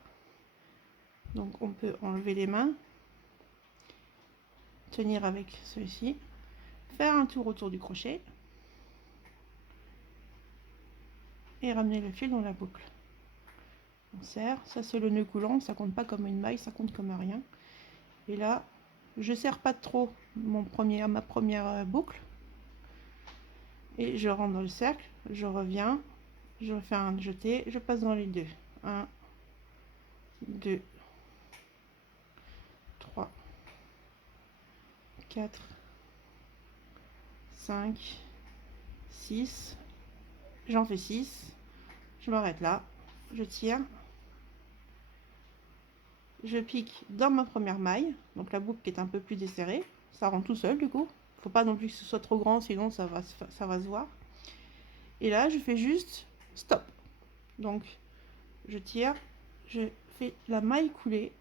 Donc on peut enlever les mains, tenir avec celui-ci, faire un tour autour du crochet et ramener le fil dans la boucle. On serre, ça c'est le nœud coulant, ça compte pas comme une maille, ça compte comme rien. Et là, je serre pas trop ma première boucle et je rentre dans le cercle, je reviens, je refais un jeté, je passe dans les deux. 1, 2, 3, 4, 5, 6, j'en fais 6, je m'arrête là, je tire, je pique dans ma première maille, donc la boucle qui est un peu plus desserrée, ça rentre tout seul du coup, faut pas non plus que ce soit trop grand sinon ça va se voir. Et là je fais juste stop, donc je tire, je fais la maille coulée,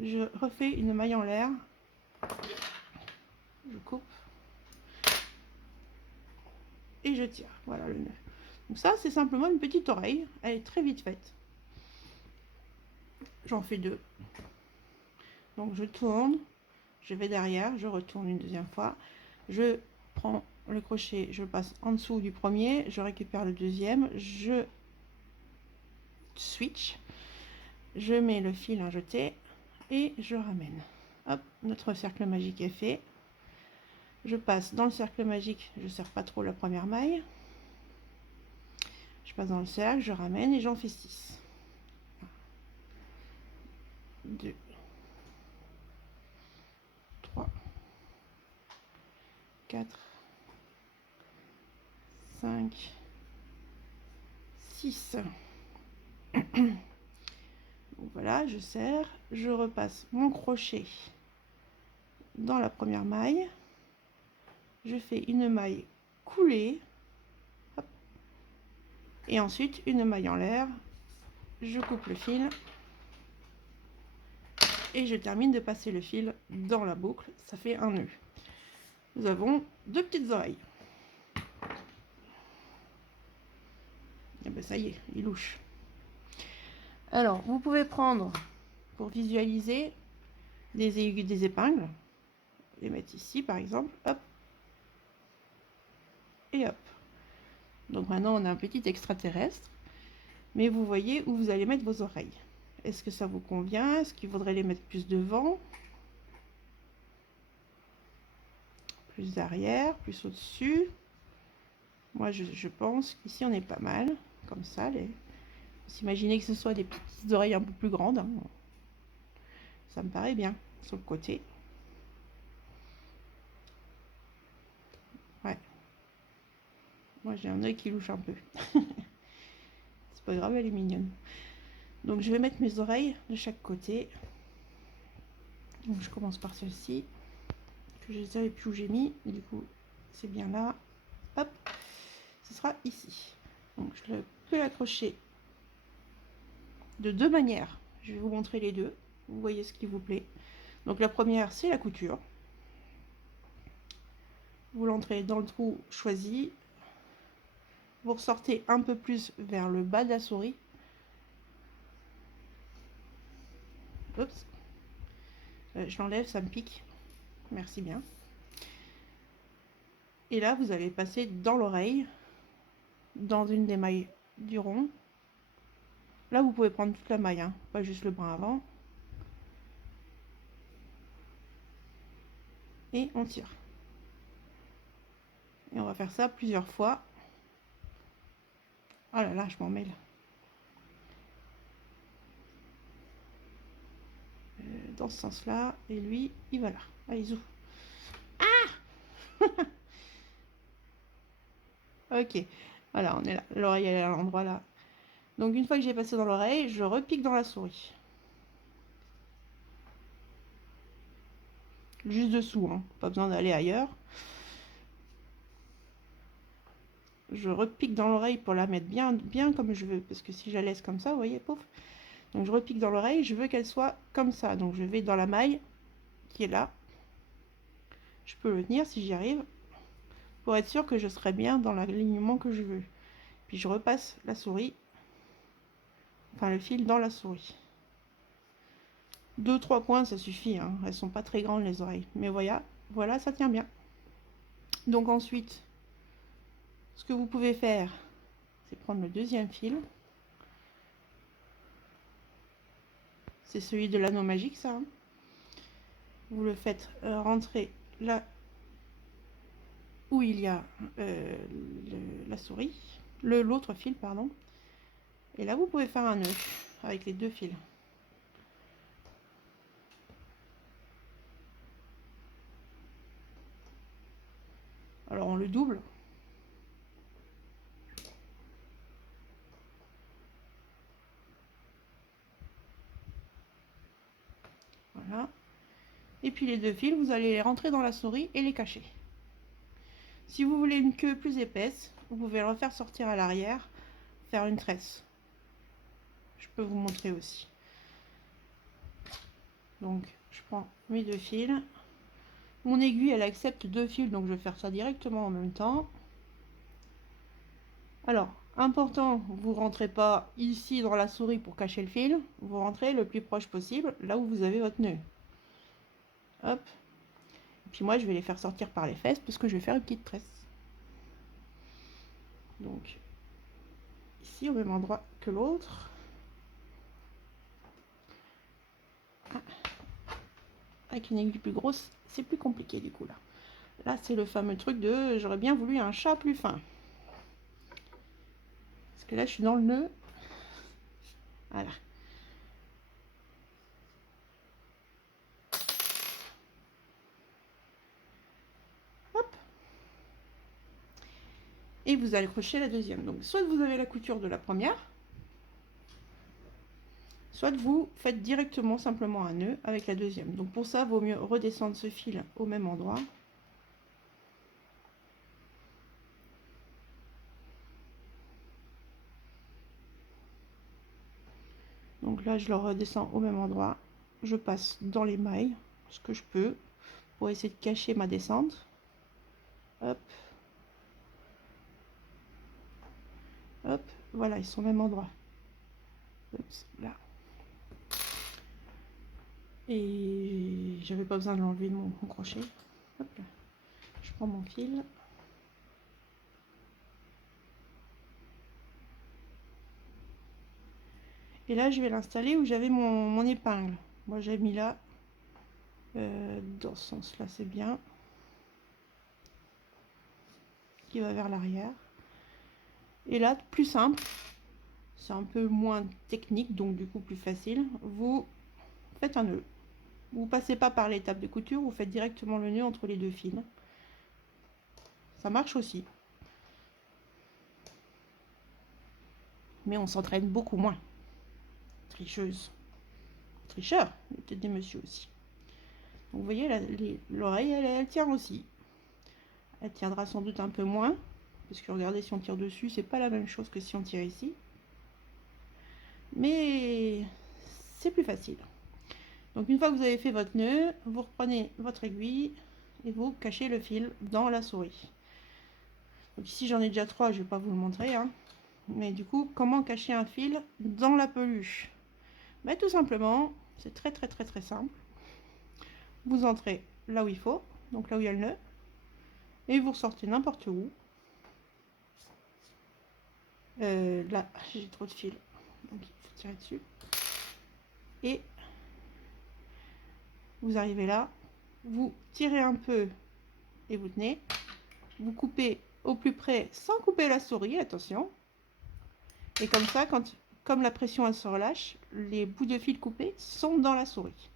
je refais une maille en l'air, je coupe et je tire, voilà le nœud. Donc ça c'est simplement une petite oreille, elle est très vite faite. J'en fais 2, donc je tourne, je vais derrière, je retourne une deuxième fois, je prends le crochet, je passe en dessous du premier, je récupère le deuxième, je switch, je mets le fil à jeter et je ramène. Hop, notre cercle magique est fait. Je passe dans le cercle magique, je ne serre pas trop la première maille. Je passe dans le cercle, je ramène et j'en fais 6. 2, 3, 4, 5, 6. Donc voilà, je serre, je repasse mon crochet dans la première maille, je fais une maille coulée, hop, et ensuite une maille en l'air, je coupe le fil et je termine de passer le fil dans la boucle, ça fait un nœud. Nous avons 2 petites oreilles. Et ben ça y est, il louche. Alors, vous pouvez prendre, pour visualiser, des épingles, les mettre ici par exemple, hop, et hop. Donc maintenant on a un petit extraterrestre, mais vous voyez où vous allez mettre vos oreilles. Est-ce que ça vous convient? Est-ce qu'il faudrait les mettre plus devant, plus derrière, plus au-dessus? Moi je pense qu'ici on est pas mal, comme ça. S'imaginer que ce soit des petites oreilles un peu plus grandes, hein. Ça me paraît bien, sur le côté. Ouais. Moi j'ai un œil qui louche un peu. C'est pas grave, elle est mignonne. Donc je vais mettre mes oreilles de chaque côté. Donc je commence par celle-ci, que je ne savais plus où j'ai mis, du coup c'est bien là. Hop, ce sera ici. Donc je peux l'accrocher de 2 manières. Je vais vous montrer les deux. Vous voyez ce qui vous plaît. Donc la première, c'est la couture. Vous l'entrez dans le trou choisi. Vous ressortez un peu plus vers le bas de la souris. Oups. Je l'enlève, ça me pique. Merci bien. Et là, vous allez passer dans l'oreille, dans une des mailles du rond. Là, vous pouvez prendre toute la maille, hein, pas juste le brin avant. Et on tire. Et on va faire ça plusieurs fois. Oh là là, je m'en mêle. Dans ce sens-là. Et lui, il va là. Allez, zou. Ah Ok. Voilà, on est là. L'oreille, elle est à l'endroit là. Donc une fois que j'ai passé dans l'oreille, je repique dans la souris. Juste dessous, hein. Pas besoin d'aller ailleurs. Je repique dans l'oreille pour la mettre bien, bien comme je veux. Parce que si je la laisse comme ça, vous voyez, pouf. Donc je repique dans l'oreille, je veux qu'elle soit comme ça. Donc je vais dans la maille qui est là. Je peux le tenir si j'y arrive. Pour être sûr que je serai bien dans l'alignement que je veux. Puis je repasse la souris. Enfin le fil dans la souris. 2-3 points, ça suffit. Hein. Elles sont pas très grandes les oreilles. Mais voilà, voilà, ça tient bien. Donc ensuite, ce que vous pouvez faire, c'est prendre le deuxième fil. C'est celui de l'anneau magique, ça. Hein. Vous le faites rentrer là où il y a la souris, l'autre fil, pardon. Et là, vous pouvez faire un nœud avec les deux fils. Alors, on le double. Voilà. Et puis les deux fils, vous allez les rentrer dans la souris et les cacher. Si vous voulez une queue plus épaisse, vous pouvez le refaire sortir à l'arrière, faire une tresse. Je peux vous montrer aussi. Donc, je prends mes deux fils. Mon aiguille, elle accepte deux fils, donc je vais faire ça directement en même temps. Alors, important, vous rentrez pas ici dans la souris pour cacher le fil. Vous rentrez le plus proche possible, là où vous avez votre nœud. Hop. Et puis moi, je vais les faire sortir par les fesses parce que je vais faire une petite tresse. Donc, ici, au même endroit que l'autre. Avec une aiguille plus grosse, c'est plus compliqué du coup là. Là, c'est le fameux truc de j'aurais bien voulu un chat plus fin. Parce que là, je suis dans le nœud. Voilà. Hop. Et vous allez accrocher la deuxième. Donc, soit vous avez la couture de la première, soit vous faites directement simplement un nœud avec la deuxième. Donc, pour ça, il vaut mieux redescendre ce fil au même endroit. Donc là, je le redescends au même endroit. Je passe dans les mailles, ce que je peux, pour essayer de cacher ma descente. Hop. Hop. Voilà, ils sont au même endroit. Oups, là. Et j'avais pas besoin de l'enlever de mon crochet. Hop là. Je prends mon fil. Et là, je vais l'installer où j'avais mon épingle. Moi, j'ai mis là. Dans ce sens-là, c'est bien. Qui va vers l'arrière. Et là, plus simple. C'est un peu moins technique, donc du coup plus facile. Vous faites un nœud. Vous passez pas par l'étape de couture, vous faites directement le nœud entre les deux fils. Ça marche aussi. Mais on s'entraîne beaucoup moins. Tricheuse. Tricheur, peut-être des messieurs aussi. Donc, vous voyez, l'oreille, elle tient aussi. Elle tiendra sans doute un peu moins. Parce que regardez, si on tire dessus, c'est pas la même chose que si on tire ici. Mais c'est plus facile. Donc une fois que vous avez fait votre nœud, vous reprenez votre aiguille et vous cachez le fil dans la souris. Donc ici j'en ai déjà 3, je ne vais pas vous le montrer. Hein. Mais du coup, comment cacher un fil dans la peluche? Ben, tout simplement, c'est très simple. Vous entrez là où il faut, donc là où il y a le nœud, et vous ressortez n'importe où. Là, j'ai trop de fil, donc il faut tirer dessus. Et vous arrivez là, vous tirez un peu et vous tenez. Vous coupez au plus près sans couper la souris, attention. Et comme ça, comme la pression elle se relâche, les bouts de fil coupés sont dans la souris.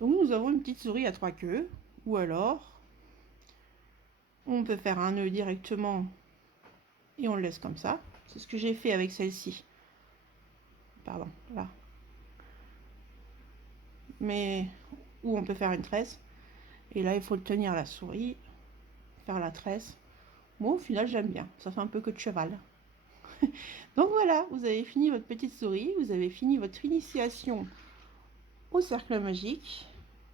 Donc nous avons une petite souris à 3 queues, ou alors On peut faire un nœud directement et on le laisse comme ça. C'est ce que j'ai fait avec celle-ci. Pardon, là. Mais ou on peut faire une tresse. Et là, il faut tenir la souris, faire la tresse. Moi, au final, j'aime bien. Ça fait un peu que de cheval. Donc voilà, vous avez fini votre petite souris. Vous avez fini votre initiation au cercle magique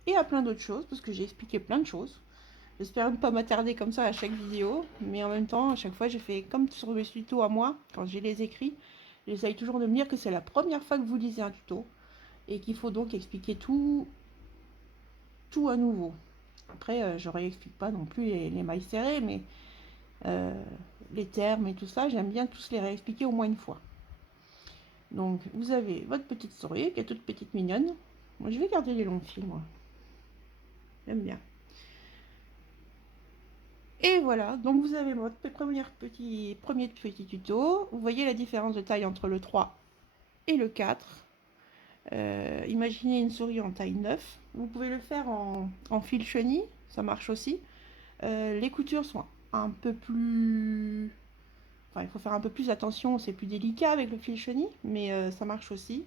et à plein d'autres choses, parce que j'ai expliqué plein de choses. J'espère ne pas m'attarder comme ça à chaque vidéo, mais en même temps, à chaque fois, j'ai fait comme sur mes tutos à moi, quand je les écris, j'essaye toujours de me dire que c'est la première fois que vous lisez un tuto, et qu'il faut donc expliquer tout à nouveau. Après, je réexplique pas non plus les mailles serrées, mais euh, les termes et tout ça, j'aime bien tous les réexpliquer au moins une fois. Donc, vous avez votre petite souris, qui est toute petite mignonne. Moi, je vais garder les longs fils, moi. J'aime bien. Et voilà, donc vous avez votre premier petit tuto. Vous voyez la différence de taille entre le 3 et le 4. Imaginez une souris en taille 9. Vous pouvez le faire en fil chenille, ça marche aussi. Les coutures sont un peu plus... Enfin, il faut faire un peu plus attention, c'est plus délicat avec le fil chenille, mais ça marche aussi.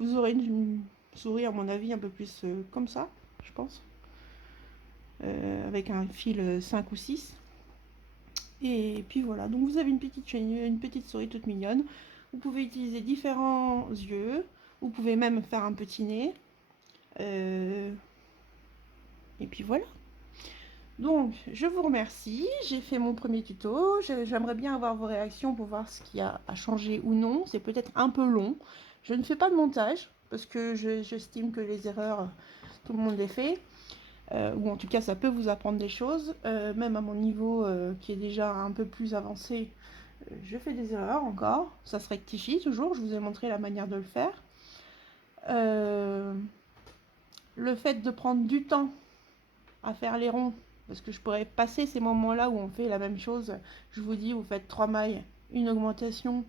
Vous aurez une souris, à mon avis, un peu plus comme ça, je pense. Avec un fil 5 ou 6. Et puis voilà, donc vous avez une petite souris toute mignonne. Vous pouvez utiliser différents yeux. Vous pouvez même faire un petit nez. Et puis voilà. Donc, je vous remercie. J'ai fait mon premier tuto. J'aimerais bien avoir vos réactions pour voir ce qui a changé ou non. C'est peut-être un peu long. Je ne fais pas de montage parce que j'estime que les erreurs, tout le monde les fait. Ou en tout cas, ça peut vous apprendre des choses. Même à mon niveau qui est déjà un peu plus avancé, je fais des erreurs encore. Ça se rectifie toujours. Je vous ai montré la manière de le faire. Le fait de prendre du temps à faire les ronds, parce que je pourrais passer ces moments-là où on fait la même chose. Je vous dis, vous faites 3 mailles, une augmentation,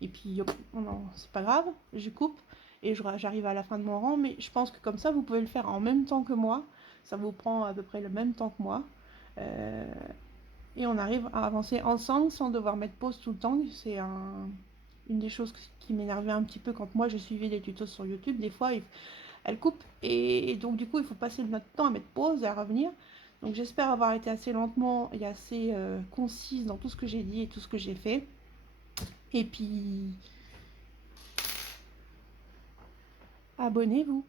et puis non, c'est pas grave, je coupe et j'arrive à la fin de mon rang. Mais je pense que comme ça, vous pouvez le faire en même temps que moi. Ça vous prend à peu près le même temps que moi. Et on arrive à avancer ensemble sans devoir mettre pause tout le temps. C'est une des choses qui m'énervait un petit peu quand moi je suivais des tutos sur YouTube. Des fois, elle coupe et donc du coup, il faut passer notre temps à mettre pause et à revenir. Donc j'espère avoir été assez lentement et assez concise dans tout ce que j'ai dit et tout ce que j'ai fait. Et puis, abonnez-vous.